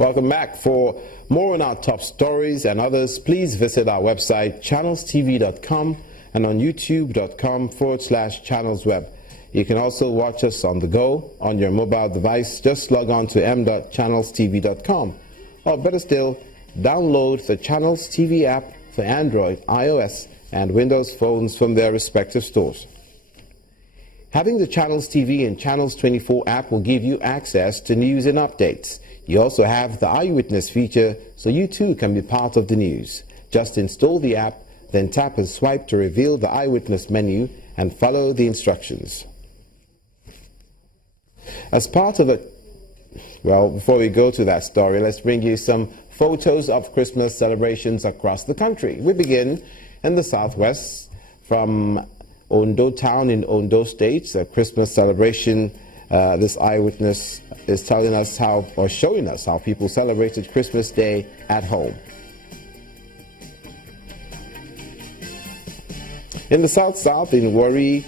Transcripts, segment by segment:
Welcome back. For more on our top stories and others, please visit our website channelstv.com and on youtube.com/channelsweb. You can also watch us on the go on your mobile device. Just log on to m.channelstv.com, or better still, download the Channels TV app for Android, iOS, and Windows phones from their respective stores. Having the Channels TV and Channels 24 app will give you access to news and updates. You also have the Eyewitness feature, so you too can be part of the news. Just install the app, then tap and swipe to reveal the Eyewitness menu and follow the instructions. As part of it, well, before we go to that story, let's bring you some photos of Christmas celebrations across the country. We begin in the southwest from Ondo town in Ondo State, a Christmas celebration. This Eyewitness is telling us how, or showing us how people celebrated Christmas Day at home. In the south in Warri,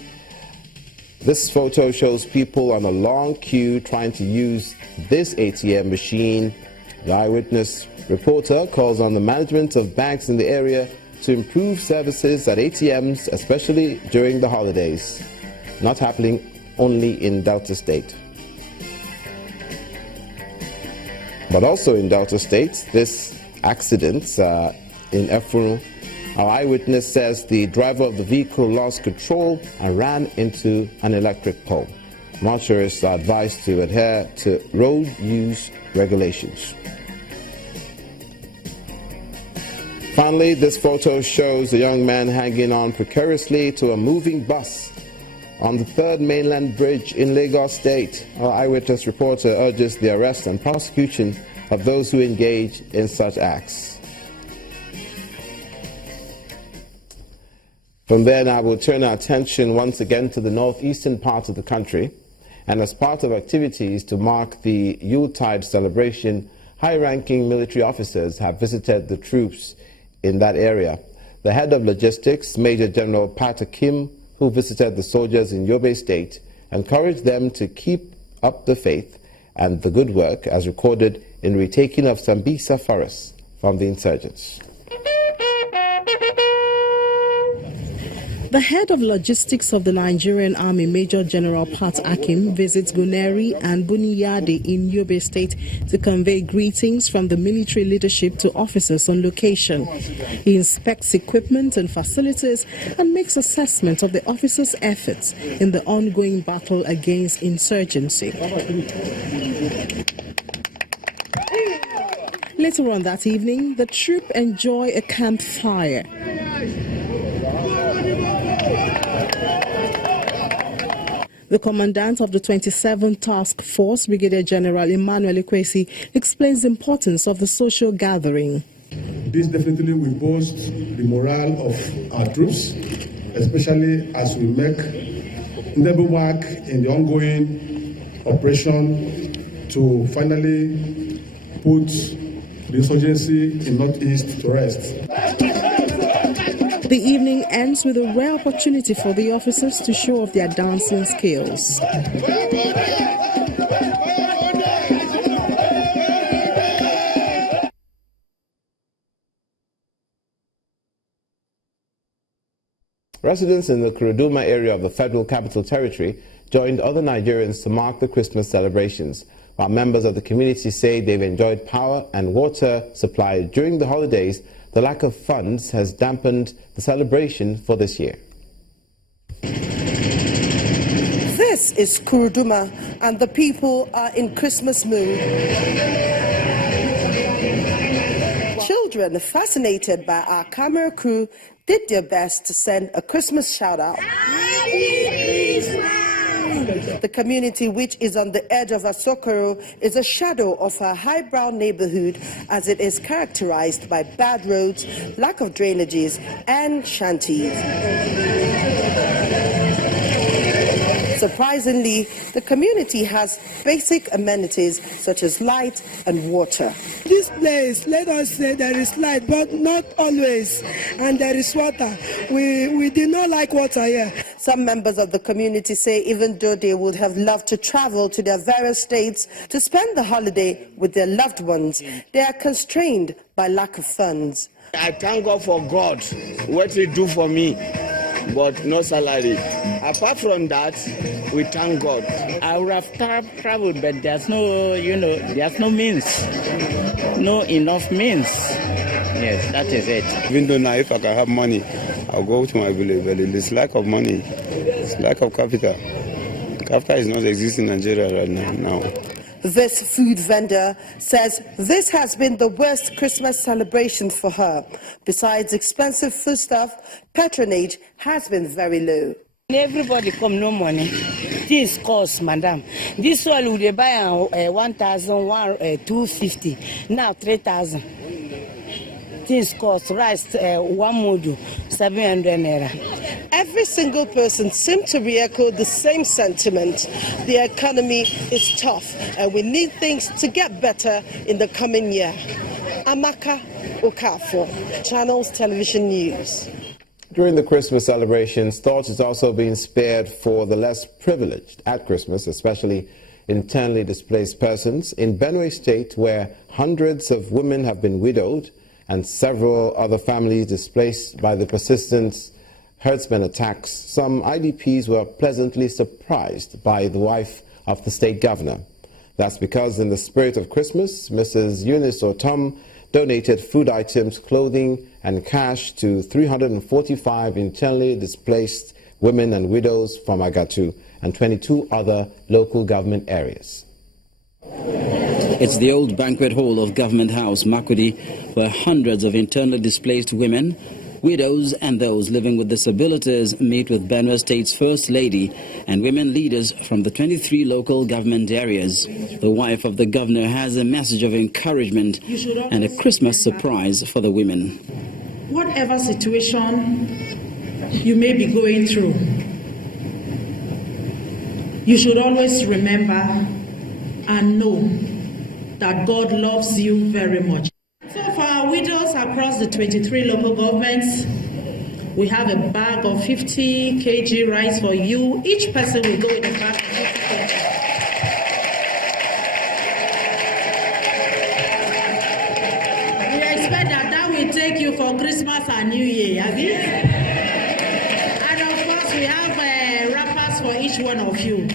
this photo shows people on a long queue trying to use this ATM machine. The Eyewitness reporter calls on the management of banks in the area to improve services at ATMs, especially during the holidays. Not happening only in Delta State, but also in Delta State. This accident in Efuru, our Eyewitness says the driver of the vehicle lost control and ran into an electric pole. Motorists are advised to adhere to road use regulations. Finally, this photo shows a young man hanging on precariously to a moving bus on the 3rd Mainland Bridge in Lagos State. Our Eyewitness reporter urges the arrest and prosecution of those who engage in such acts. From there now we'll turn our attention once again to the northeastern part of the country. And as part of activities to mark the Yuletide celebration, high-ranking military officers have visited the troops in that area. The head of logistics, Major General Pat Kim, who visited the soldiers in Yobe State, encouraged them to keep up the faith and the good work as recorded in retaking of Sambisa Forest from the insurgents. The head of logistics of the Nigerian Army, Major General Pat Akim, visits Guneri and Buniyadi in Yobe State to convey greetings from the military leadership to officers on location. He inspects equipment and facilities and makes assessment of the officers' efforts in the ongoing battle against insurgency. Later on that evening, the troop enjoy a campfire. The commandant of the 27th Task Force, Brigadier General Emmanuel Ikwesi, explains the importance of the social gathering. This definitely will boost the morale of our troops, especially as we make endeavor work in the ongoing operation to finally put the insurgency in Northeast to rest. The evening ends with a rare opportunity for the officers to show off their dancing skills. Residents in the Kurduma area of the Federal Capital Territory joined other Nigerians to mark the Christmas celebrations, while members of the community say they've enjoyed power and water supply during the holidays. The lack of funds has dampened the celebration for this year. This is Kurduma, and the people are in Christmas mood. Children, fascinated by our camera crew, did their best to send a Christmas shout-out. The community, which is on the edge of Asokoro, is a shadow of a highbrow neighborhood as it is characterized by bad roads, lack of drainages, and shanties. Surprisingly, the community has basic amenities such as light and water. This place, let us say there is light, but not always, and there is water. We did not like water here. Some members of the community say even though they would have loved to travel to their various states to spend the holiday with their loved ones, they are constrained by lack of funds. I thank God for God, what He do for me, but no salary. Apart from that, we thank God. I would have traveled, but there's no, there's no means, no enough means. Yes, that is it. Even though now if I can have money, I'll go to my village, but it's lack of money, it's lack of capital. Capital is not existing in Nigeria right now. This food vendor says this has been the worst Christmas celebration for her. Besides expensive foodstuff, patronage has been very low. Everybody come, no money. This cost, madam. This one would buy 1,250. Now 3,000. This cost rice 1 module 700 naira. Every single person seemed to re-echo the same sentiment. The economy is tough and we need things to get better in the coming year. Amaka Okafor, Channels Television News. During the Christmas celebrations, thought is also being spared for the less privileged at Christmas, especially internally displaced persons. In Benue State, where hundreds of women have been widowed and several other families displaced by the persistent herdsmen attacks, some IDPs were pleasantly surprised by the wife of the state governor. That's because in the spirit of Christmas, Mrs. Eunice Otom donated food items, clothing and cash to 345 internally displaced women and widows from Agatu and 22 other local government areas. It's the old banquet hall of Government House, Makurdi, where hundreds of internally displaced women, widows and those living with disabilities meet with Benue State's First Lady and women leaders from the 23 local government areas. The wife of the governor has a message of encouragement and a Christmas surprise for the women. Whatever situation you may be going through, you should always remember and know that God loves you very much. So for our widows across the 23 local governments, we have a bag of 50 kg rice for you. Each person will go with a bag of 50 kg. We expect that will take you for Christmas and New Year, have you? And of course, we have wrappers for each one of you.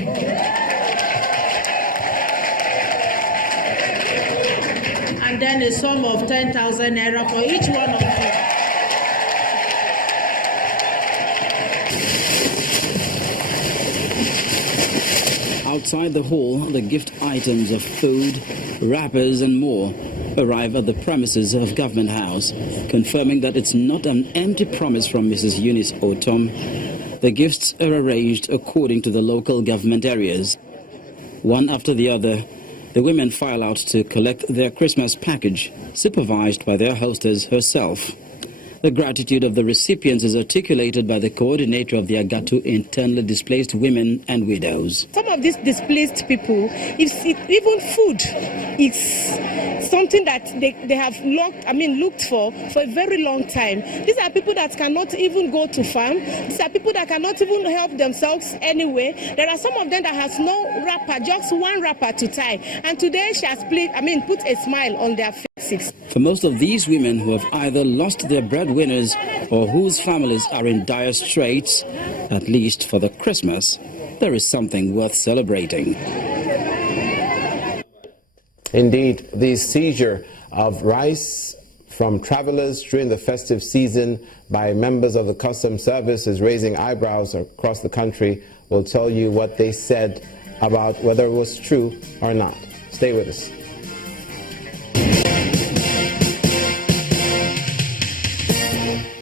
And then a sum of 10,000 naira for each one of you. Outside the hall, the gift items of food, wrappers and more arrive at the premises of Government House, confirming that it's not an empty promise from Mrs. Eunice Otom. The gifts are arranged according to the local government areas. One after the other, the women file out to collect their Christmas package, supervised by their hostess herself. The gratitude of the recipients is articulated by the coordinator of the Agatu Internally Displaced Women and Widows. Some of these displaced people, even food is something that they have looked for a very long time. These are people that cannot even go to farm. These are people that cannot even help themselves anyway. There are some of them that has no wrapper, just one wrapper to tie. And today she has put a smile on their faces. For most of these women who have either lost their breadwinners or whose families are in dire straits, at least for the Christmas, there is something worth celebrating. Indeed, the seizure of rice from travelers during the festive season by members of the Customs Service is raising eyebrows across the country. We'll tell you what they said about whether it was true or not. Stay with us.